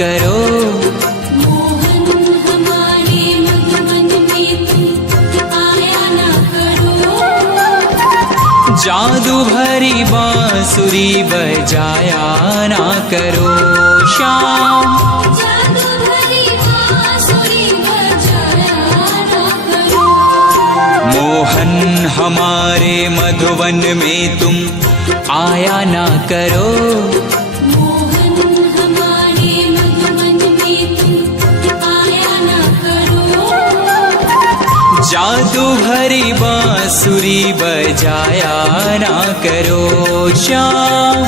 करो। मोहन हमारे मधुबन में तुम आया ना करो। जादू भरी बांसुरी बजाया ना करो श्याम। जादू भरी बांसुरी बजाया ना करो। मोहन हमारे मधुबन में तुम आया ना करो। मोहन हमारे मधुबन में तुम आया ना करो। जादू भरी बांसुरी बजाया ना करो श्याम।